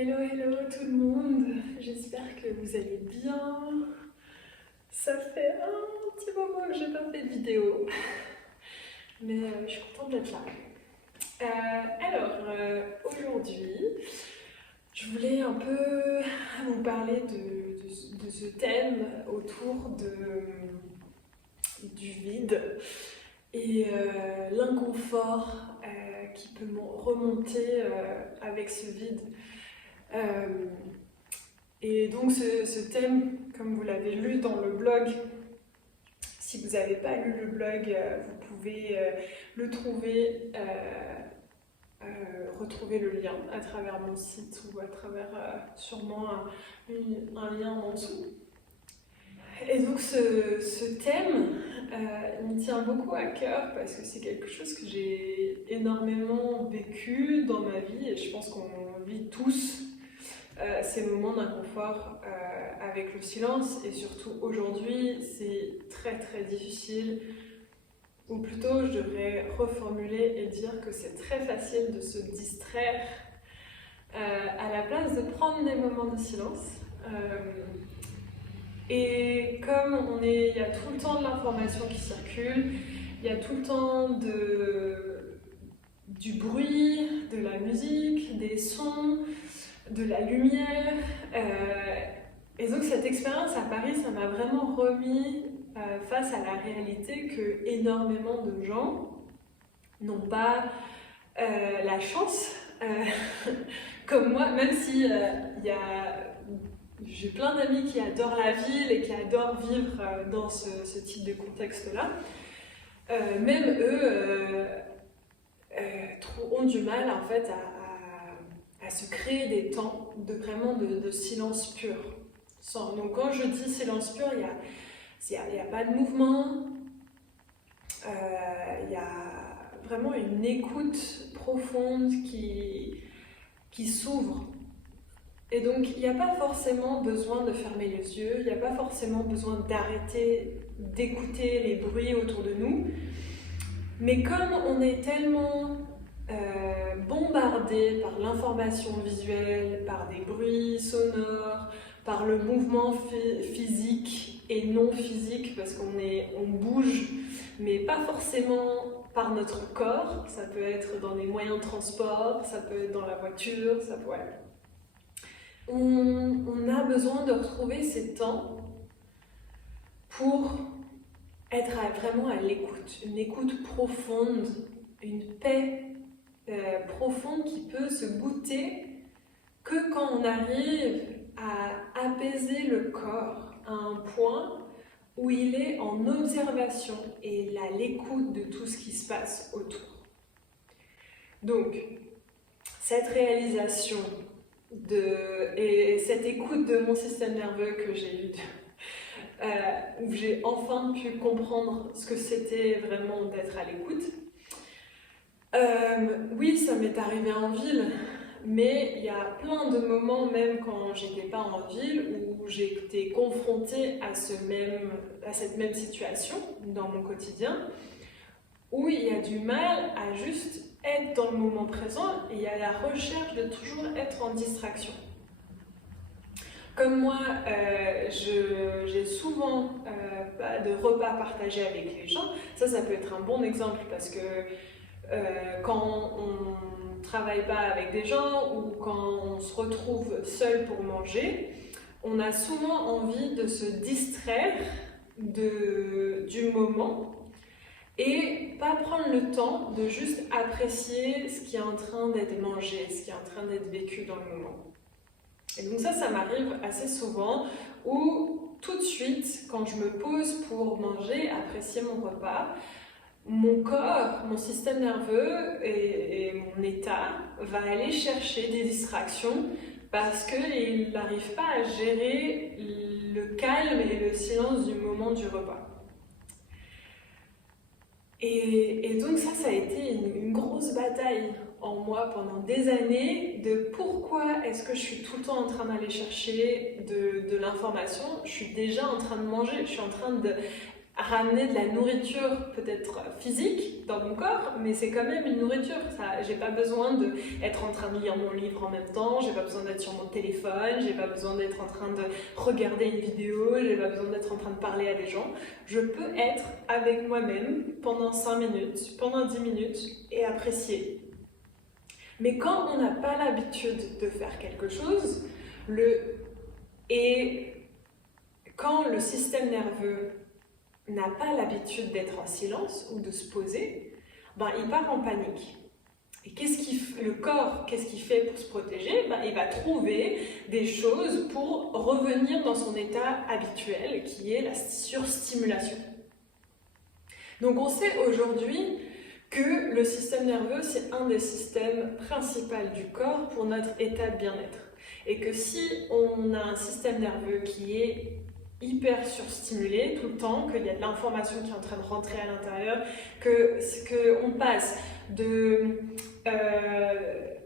Hello, hello tout le monde, j'espère que vous allez bien. Ça fait un petit moment que j'ai pas fait de vidéo, mais je suis contente d'être là. Aujourd'hui, je voulais un peu vous parler de ce thème autour du vide et l'inconfort qui peut remonter avec ce vide. Et donc ce thème, comme vous l'avez lu dans le blog, si vous n'avez pas lu le blog, vous pouvez le trouver, retrouver le lien à travers mon site ou à travers sûrement un lien en dessous. Et donc ce thème, il me tient beaucoup à cœur parce que c'est quelque chose que j'ai énormément vécu dans ma vie et je pense qu'on vit tous ces moments d'inconfort avec le silence, et surtout aujourd'hui c'est très très difficile, ou plutôt je devrais reformuler et dire que c'est très facile de se distraire à la place de prendre des moments de silence. Et comme il y a tout le temps de l'information qui circule, il y a tout le temps du bruit, de la musique, des sons, de la lumière, et donc cette expérience à Paris, ça m'a vraiment remis face à la réalité que énormément de gens n'ont pas la chance, comme moi, même si j'ai plein d'amis qui adorent la ville et qui adorent vivre dans ce type de contexte-là, même eux ont du mal en fait à se créer des temps de silence pur. Donc quand je dis silence pur, il n'y a pas de mouvement, il y a vraiment une écoute profonde qui s'ouvre. Et donc il n'y a pas forcément besoin de fermer les yeux, il n'y a pas forcément besoin d'arrêter d'écouter les bruits autour de nous. Mais comme on est tellement bombardé par l'information visuelle, par des bruits sonores, par le mouvement physique et non physique, parce qu'on bouge, mais pas forcément par notre corps, ça peut être dans les moyens de transport, ça peut être dans la voiture, ça peut être... On a besoin de retrouver ces temps pour être vraiment à l'écoute, une écoute profonde, une paix profonde qui peut se goûter que quand on arrive à apaiser le corps à un point où il est en observation et à l'écoute de tout ce qui se passe autour. Donc, cette réalisation et cette écoute de mon système nerveux que j'ai eu, où j'ai enfin pu comprendre ce que c'était vraiment d'être à l'écoute. Oui, ça m'est arrivé en ville, mais il y a plein de moments, même quand j'étais pas en ville, où j'ai été confrontée à cette même situation dans mon quotidien, où il y a du mal à juste être dans le moment présent et il y a la recherche de toujours être en distraction. Comme moi, j'ai souvent de repas partagés avec les gens. Ça peut être un bon exemple parce que quand on ne travaille pas avec des gens ou quand on se retrouve seul pour manger, on a souvent envie de se distraire du moment et pas prendre le temps de juste apprécier ce qui est en train d'être mangé, ce qui est en train d'être vécu dans le moment. Et donc ça m'arrive assez souvent où tout de suite, quand je me pose pour manger, apprécier mon repas, mon corps, mon système nerveux et mon état va aller chercher des distractions parce qu'il n'arrive pas à gérer le calme et le silence du moment du repas. Et donc ça a été une grosse bataille en moi pendant des années de pourquoi est-ce que je suis tout le temps en train d'aller chercher de l'information. Je suis déjà en train de manger, je suis en train ramener de la nourriture peut-être physique dans mon corps, mais c'est quand même une nourriture. J'ai pas besoin d'être en train de lire mon livre en même temps, j'ai pas besoin d'être sur mon téléphone, j'ai pas besoin d'être en train de regarder une vidéo, j'ai pas besoin d'être en train de parler à des gens. Je peux être avec moi-même pendant 5 minutes, pendant 10 minutes et apprécier. Mais quand on n'a pas l'habitude de faire quelque chose, et quand le système nerveux n'a pas l'habitude d'être en silence ou de se poser, il part en panique. Et le corps, qu'est-ce qu'il fait pour se protéger? Il va trouver des choses pour revenir dans son état habituel, qui est la surstimulation. Donc on sait aujourd'hui que le système nerveux, c'est un des systèmes principaux du corps pour notre état de bien-être. Et que si on a un système nerveux qui est hyper surstimulé tout le temps, qu'il y a de l'information qui est en train de rentrer à l'intérieur, qu'on passe de...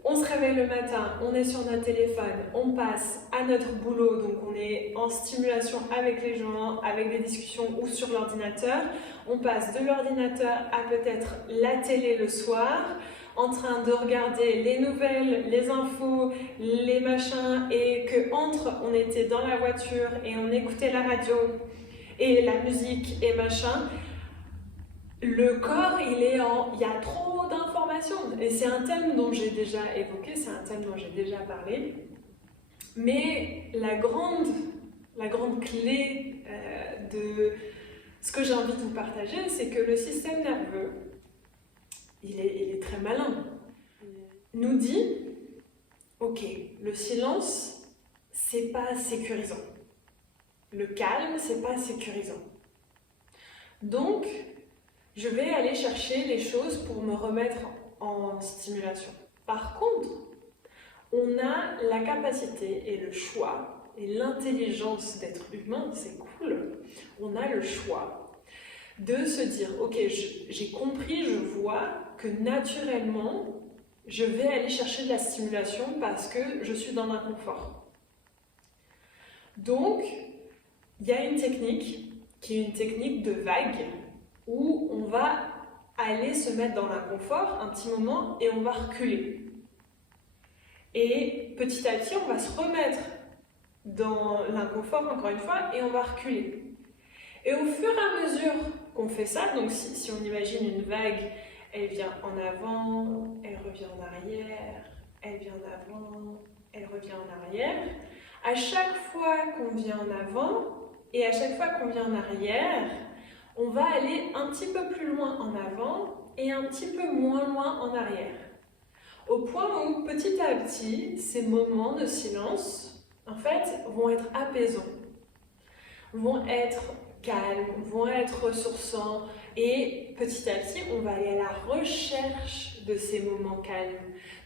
on se réveille le matin, on est sur notre téléphone, on passe à notre boulot, donc on est en stimulation avec les gens, avec des discussions ou sur l'ordinateur, on passe de l'ordinateur à peut-être la télé le soir, en train de regarder les nouvelles, les infos, les machins, et on était dans la voiture et on écoutait la radio et la musique et machin, le corps, il y a trop d'informations. Et c'est un thème dont j'ai déjà évoqué, c'est un thème dont j'ai déjà parlé. Mais la grande clé de ce que j'ai envie de vous partager, c'est que le système nerveux, il est très malin, nous dit, ok, le silence, c'est pas sécurisant. Le calme, c'est pas sécurisant. Donc, je vais aller chercher les choses pour me remettre en stimulation. Par contre, on a la capacité et le choix et l'intelligence d'être humain, c'est cool. On a le choix de se dire, ok, j'ai compris, je vois que naturellement, je vais aller chercher de la stimulation parce que je suis dans l'inconfort. Donc, il y a une technique qui est une technique de vague où on va aller se mettre dans l'inconfort un petit moment et on va reculer. Et petit à petit, on va se remettre dans l'inconfort encore une fois et on va reculer. Et au fur et à mesure qu'on fait ça, donc si on imagine une vague, elle vient en avant, elle revient en arrière, elle vient en avant, elle revient en arrière. À chaque fois qu'on vient en avant et à chaque fois qu'on vient en arrière, on va aller un petit peu plus loin en avant et un petit peu moins loin en arrière. Au point où, petit à petit, ces moments de silence, en fait, vont être apaisants, vont être calmes, vont être ressourçants, et petit à petit, on va aller à la recherche de ces moments calmes.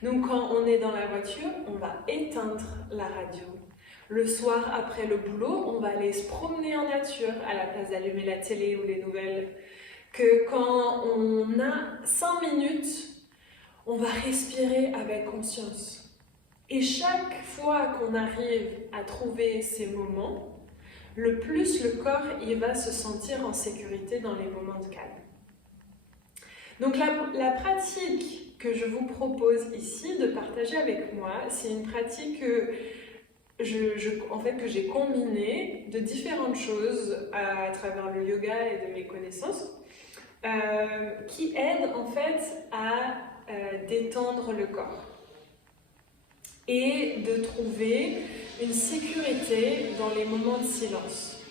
Donc, quand on est dans la voiture, on va éteindre la radio. Le soir, après le boulot, on va aller se promener en nature à la place d'allumer la télé ou les nouvelles. Que quand on a 5 minutes, on va respirer avec conscience. Et chaque fois qu'on arrive à trouver ces moments, le plus le corps il va se sentir en sécurité dans les moments de calme. Donc la pratique que je vous propose ici de partager avec moi, c'est une pratique que que j'ai combinée de différentes choses à travers le yoga et de mes connaissances qui aident en fait à détendre le corps et de trouver une sécurité dans les moments de silence.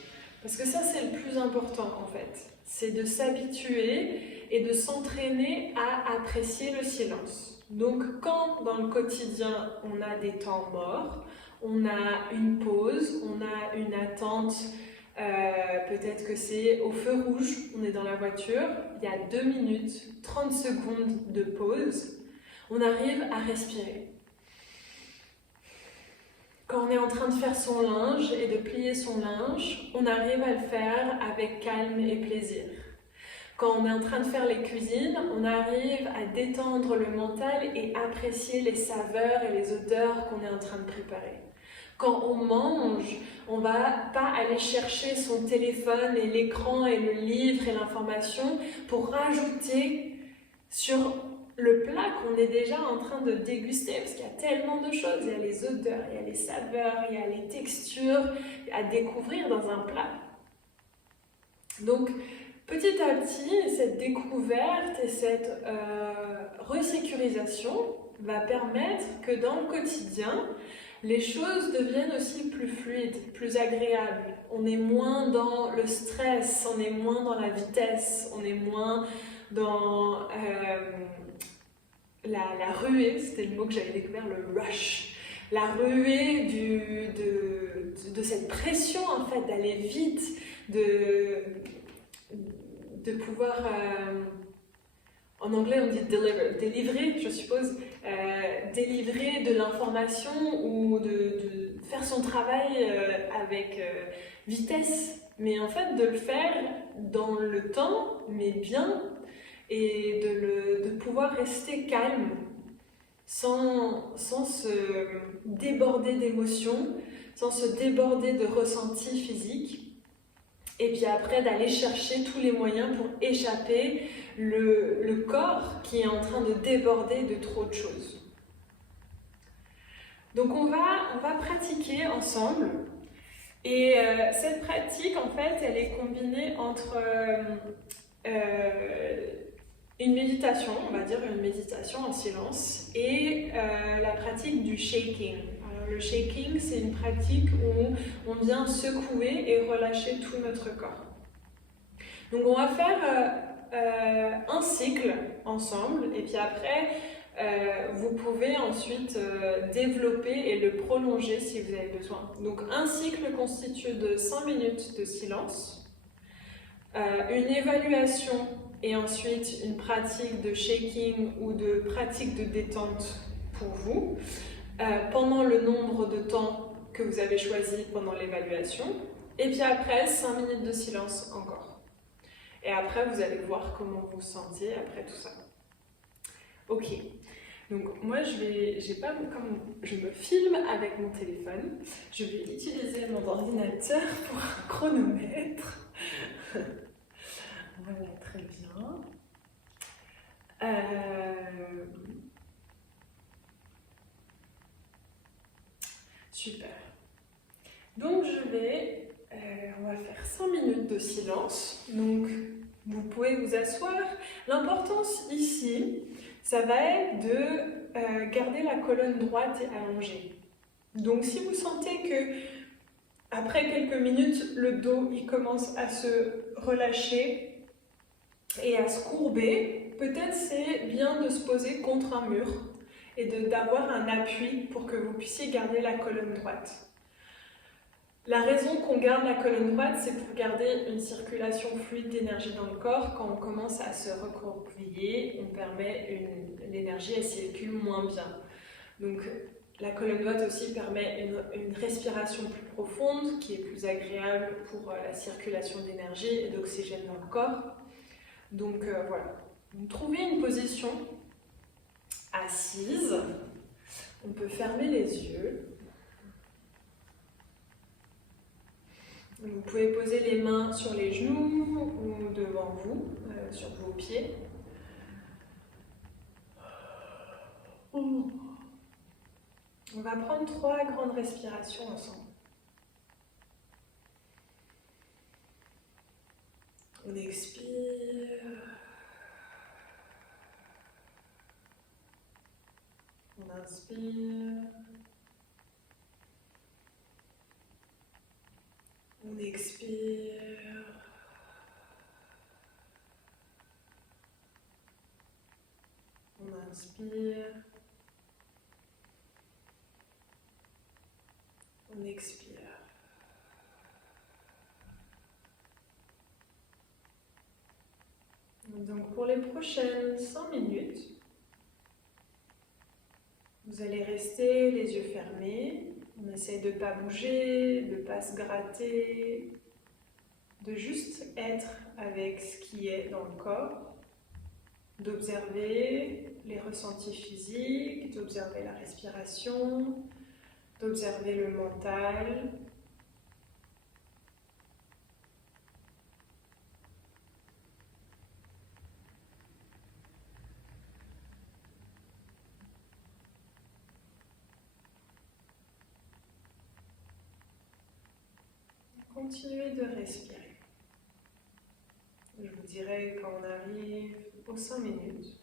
Parce que ça, c'est le plus important en fait. C'est de s'habituer et de s'entraîner à apprécier le silence. Donc quand dans le quotidien, on a des temps morts, on a une pause, on a une attente, peut-être que c'est au feu rouge, on est dans la voiture, il y a 2 minutes, 30 secondes de pause, on arrive à respirer. Quand on est en train de faire son linge et de plier son linge, on arrive à le faire avec calme et plaisir. Quand on est en train de faire les cuisines, on arrive à détendre le mental et apprécier les saveurs et les odeurs qu'on est en train de préparer. Quand on mange, on va pas aller chercher son téléphone et l'écran et le livre et l'information pour rajouter sur le plat qu'on est déjà en train de déguster, parce qu'il y a tellement de choses, il y a les odeurs, il y a les saveurs, il y a les textures à découvrir dans un plat. Donc, petit à petit, cette découverte et cette resécurisation va permettre que dans le quotidien, les choses deviennent aussi plus fluides, plus agréables. On est moins dans le stress, on est moins dans la vitesse, on est moins dans la ruée, c'était le mot que j'avais découvert, le rush. La ruée de cette pression en fait d'aller vite, de pouvoir, en anglais on dit délivrer, je suppose, délivrer de l'information ou de faire son travail avec vitesse, mais en fait de le faire dans le temps, mais bien, et de pouvoir rester calme sans se déborder d'émotions, sans se déborder de ressentis physiques. Et puis après, d'aller chercher tous les moyens pour échapper le corps qui est en train de déborder de trop de choses. Donc on va pratiquer ensemble. Et cette pratique, en fait, elle est combinée entre une méditation, on va dire une méditation en silence, et la pratique du shaking. Le shaking, c'est une pratique où on vient secouer et relâcher tout notre corps. Donc on va faire un cycle ensemble, et puis après, vous pouvez ensuite développer et le prolonger si vous avez besoin. Donc un cycle constitue de 5 minutes de silence, une évaluation et ensuite une pratique de shaking ou de pratique de détente pour vous. Pendant le nombre de temps que vous avez choisi pendant l'évaluation, et puis après 5 minutes de silence encore. Et après vous allez voir comment vous vous sentez après tout ça. Ok, donc moi je me filme avec mon téléphone, je vais utiliser mon ordinateur pour un chronomètre. Voilà, très bien. Super. Donc on va faire 5 minutes de silence. Donc vous pouvez vous asseoir. L'importance ici, ça va être de garder la colonne droite allongée. Donc si vous sentez que après quelques minutes, le dos il commence à se relâcher et à se courber, peut-être c'est bien de se poser contre un mur et d'avoir un appui pour que vous puissiez garder la colonne droite. La raison qu'on garde la colonne droite, c'est pour garder une circulation fluide d'énergie dans le corps. Quand on commence à se recroqueviller, on permet l'énergie, elle circule moins bien. Donc la colonne droite aussi permet une respiration plus profonde, qui est plus agréable pour la circulation d'énergie et d'oxygène dans le corps. Donc voilà. Donc, trouvez une position assise. On peut fermer les yeux. Vous pouvez poser les mains sur les genoux ou devant vous, sur vos pieds. On va prendre 3 grandes respirations ensemble. On expire. On inspire. On expire. On inspire. On expire. Donc pour les prochaines 5 minutes, vous allez rester les yeux fermés. On essaie de ne pas bouger, de ne pas se gratter, de juste être avec ce qui est dans le corps, d'observer les ressentis physiques, d'observer la respiration, d'observer le mental. Continuez de respirer. Je vous dirai quand on arrive aux 5 minutes.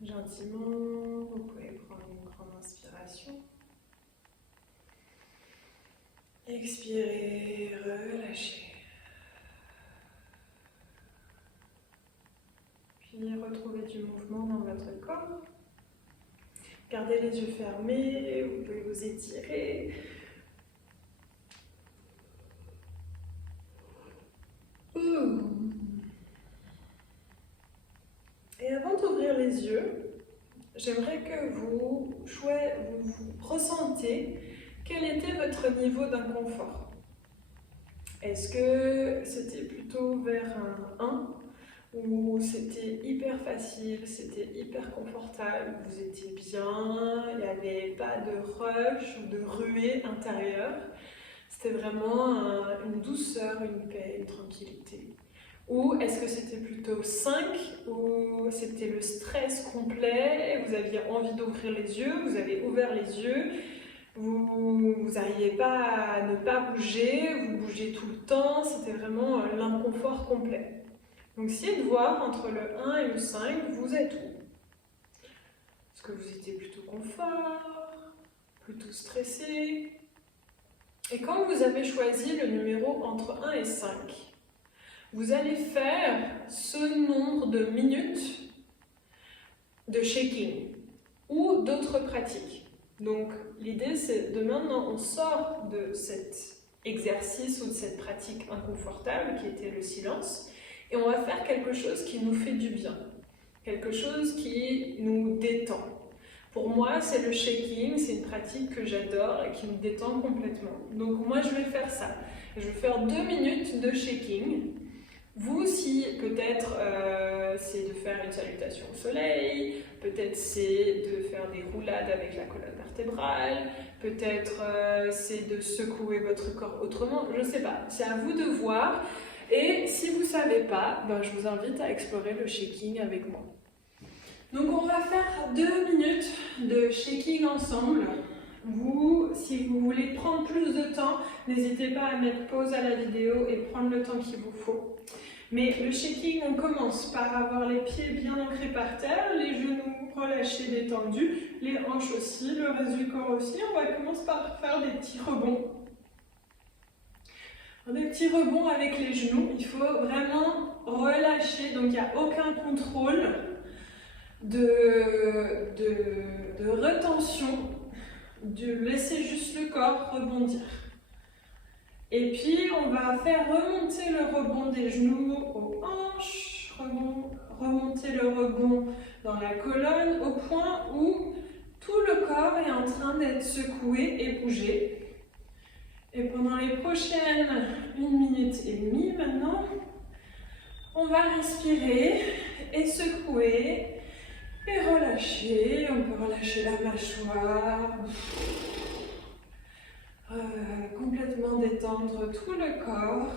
Gentiment, vous pouvez prendre une grande inspiration. Expirez, relâchez. Puis retrouvez du mouvement dans votre corps. Gardez les yeux fermés, vous pouvez vous étirer. Et avant d'ouvrir les yeux, j'aimerais que vous ressentez quel était votre niveau d'inconfort. Est-ce que c'était plutôt vers un 1 où c'était hyper facile, c'était hyper confortable, vous étiez bien, il n'y avait pas de rush ou de ruée intérieure, c'était vraiment une douceur, une paix, une tranquillité. Ou est-ce que c'était plutôt 5 où c'était le stress complet, vous aviez envie d'ouvrir les yeux, vous avez ouvert les yeux, vous n'arriviez pas à ne pas bouger, vous bougez tout le temps, c'était vraiment l'inconfort complet. Donc essayez de voir entre le 1 et le 5, vous êtes où? Est-ce que vous étiez plutôt confort, plutôt stressé? Et quand vous avez choisi le numéro entre 1 et 5, vous allez faire ce nombre de minutes de shaking ou d'autres pratiques. Donc l'idée c'est de maintenant on sort de cet exercice ou de cette pratique inconfortable qui était le silence et on va faire quelque chose qui nous fait du bien, quelque chose qui nous détend. Pour moi c'est le shaking, c'est une pratique que j'adore et qui me détend complètement. Donc moi je vais faire ça, je vais faire 2 minutes de shaking. Vous aussi, peut-être c'est de faire une salutation au soleil, peut-être c'est de faire des roulades avec la colonne vertébrale, peut-être c'est de secouer votre corps autrement, je ne sais pas, c'est à vous de voir. Et si vous ne savez pas, ben, je vous invite à explorer le shaking avec moi. Donc on va faire 2 minutes de shaking ensemble. Vous, si vous voulez prendre plus de temps, n'hésitez pas à mettre pause à la vidéo et prendre le temps qu'il vous faut. Mais le shaking, on commence par avoir les pieds bien ancrés par terre, les genoux relâchés, détendus, les hanches aussi, le reste du corps aussi. On va commencer par faire des petits rebonds. Des petits rebonds avec les genoux, il faut vraiment relâcher, donc il n'y a aucun contrôle de retention, de laisser juste le corps rebondir. Et puis on va faire remonter le rebond des genoux aux hanches, remonter le rebond dans la colonne au point où tout le corps est en train d'être secoué et bougé. Et pendant les prochaines 1 minute et demie maintenant, on va respirer et secouer et relâcher. On peut relâcher la mâchoire, complètement détendre tout le corps.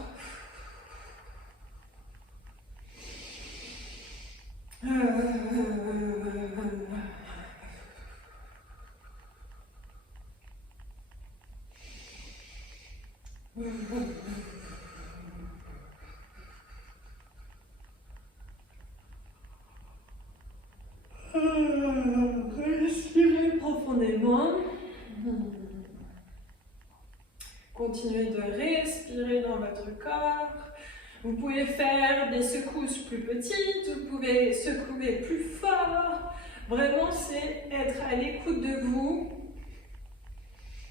Respirez profondément. Continuez de respirer dans votre corps. Vous pouvez faire des secousses plus petites, vous pouvez secouer plus fort. Vraiment, c'est être à l'écoute de vous.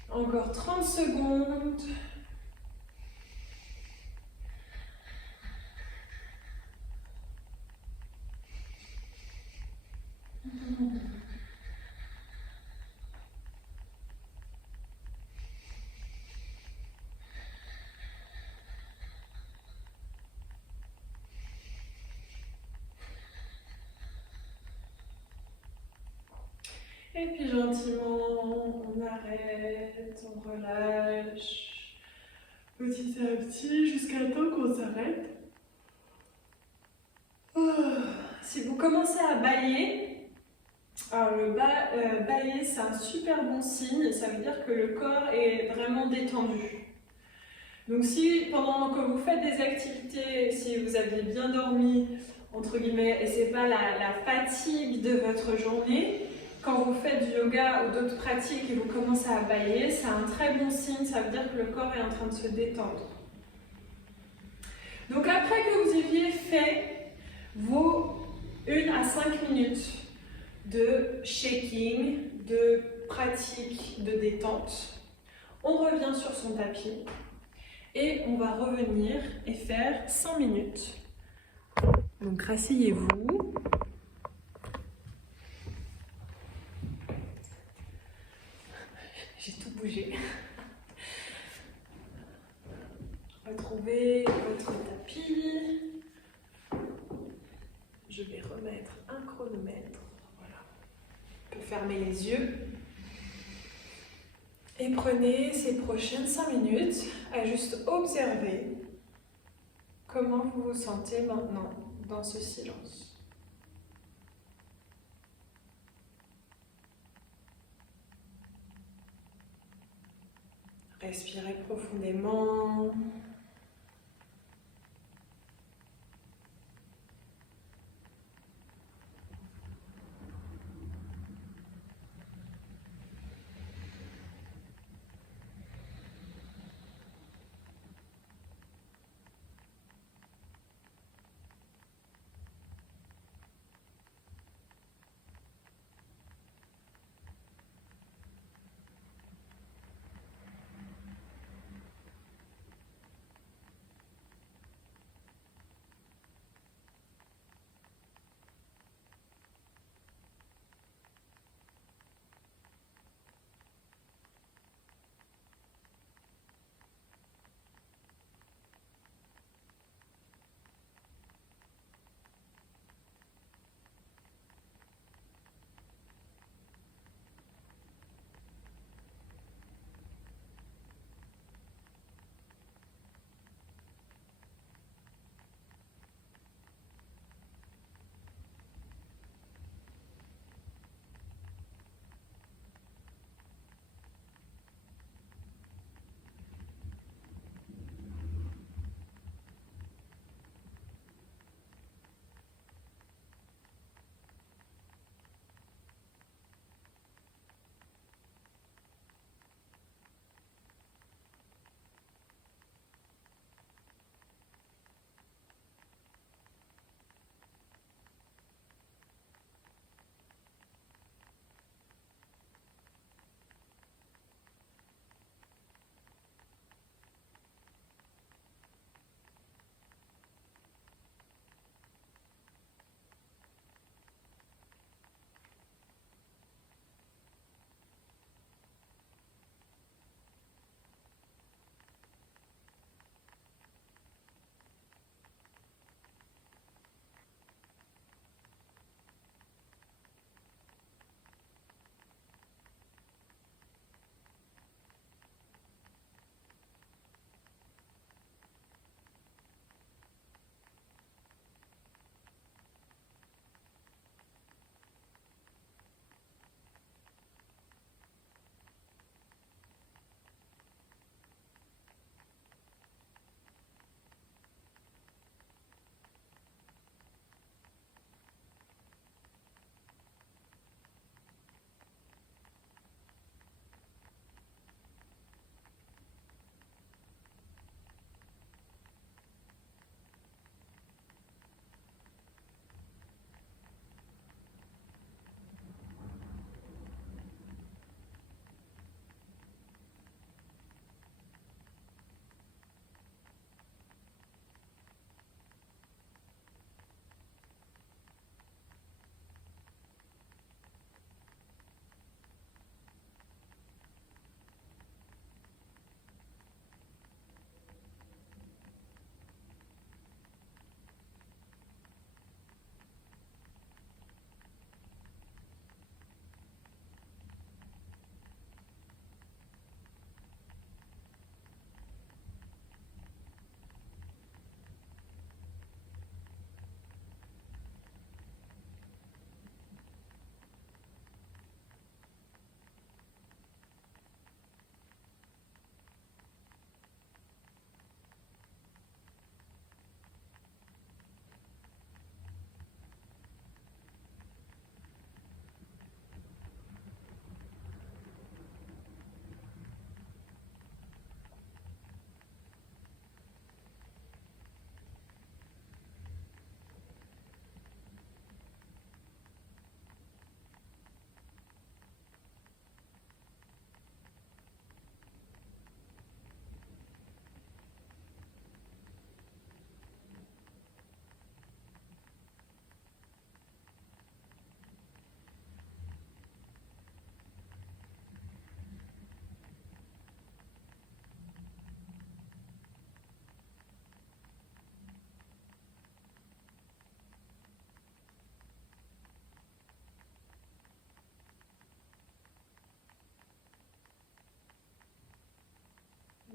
Encore 30 secondes. Et puis gentiment, on arrête, on relâche, petit à petit, jusqu'à temps qu'on s'arrête. Si vous commencez à bâiller, alors bâiller c'est un super bon signe, ça veut dire que le corps est vraiment détendu. Donc si pendant que vous faites des activités, si vous aviez bien dormi, entre guillemets, et c'est pas la fatigue de votre journée, quand vous faites du yoga ou d'autres pratiques et vous commencez à bâiller, c'est un très bon signe, ça veut dire que le corps est en train de se détendre. Donc après que vous ayez fait vos 1 à 5 minutes de shaking, de pratique de détente. On revient sur son tapis et on va revenir et faire 5 minutes. Donc rasseyez-vous. J'ai tout bougé. Retrouvez votre tapis. Je vais remettre un chronomètre. Voilà. On peut fermer les yeux. Et prenez ces prochaines 5 minutes à juste observer comment vous vous sentez maintenant dans ce silence. Respirez profondément.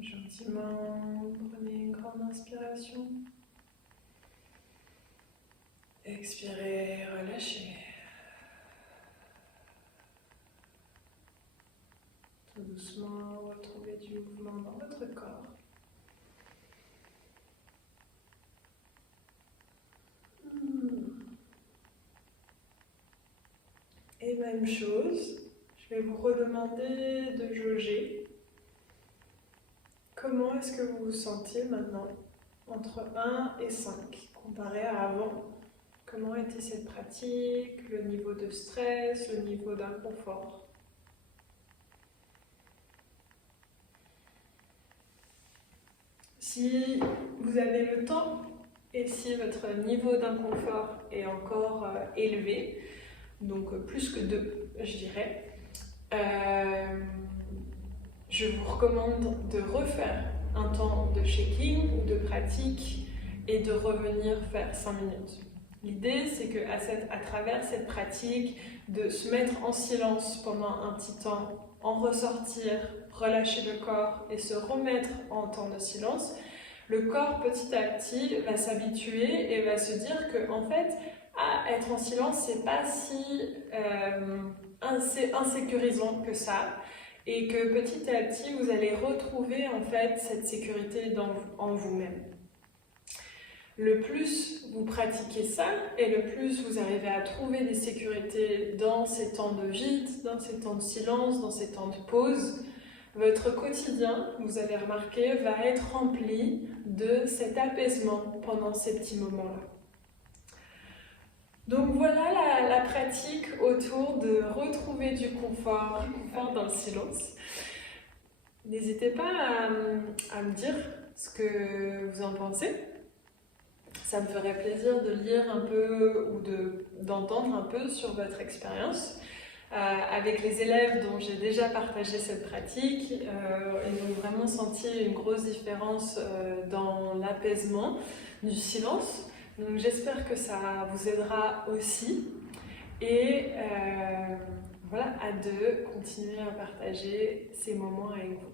Gentiment, prenez une grande inspiration. Expirez, relâchez. Tout doucement, retrouvez du mouvement dans votre corps. Et même chose, je vais vous redemander de jauger. Comment est-ce que vous vous sentiez maintenant entre 1 et 5 comparé à avant? Comment était cette pratique, le niveau de stress, le niveau d'inconfort? Si vous avez le temps et si votre niveau d'inconfort est encore élevé, donc plus que 2, je dirais, je vous recommande de refaire un temps de shaking ou de pratique et de revenir faire 5 minutes. L'idée, c'est qu'à travers cette pratique, de se mettre en silence pendant un petit temps, en ressortir, relâcher le corps et se remettre en temps de silence, le corps petit à petit va s'habituer et va se dire que en fait, être en silence, c'est pas si insécurisant que ça, et que petit à petit, vous allez retrouver en fait cette sécurité en vous-même. Le plus vous pratiquez ça, et le plus vous arrivez à trouver des sécurités dans ces temps de vide, dans ces temps de silence, dans ces temps de pause, votre quotidien, vous allez remarquer, va être rempli de cet apaisement pendant ces petits moments-là. Donc voilà la pratique autour de retrouver du confort dans le silence. N'hésitez pas à me dire ce que vous en pensez. Ça me ferait plaisir de lire un peu ou d'entendre un peu sur votre expérience. Avec les élèves dont j'ai déjà partagé cette pratique, ils ont vraiment senti une grosse différence dans l'apaisement du silence. Donc j'espère que ça vous aidera aussi. Et voilà, à deux, continuer à partager ces moments avec vous.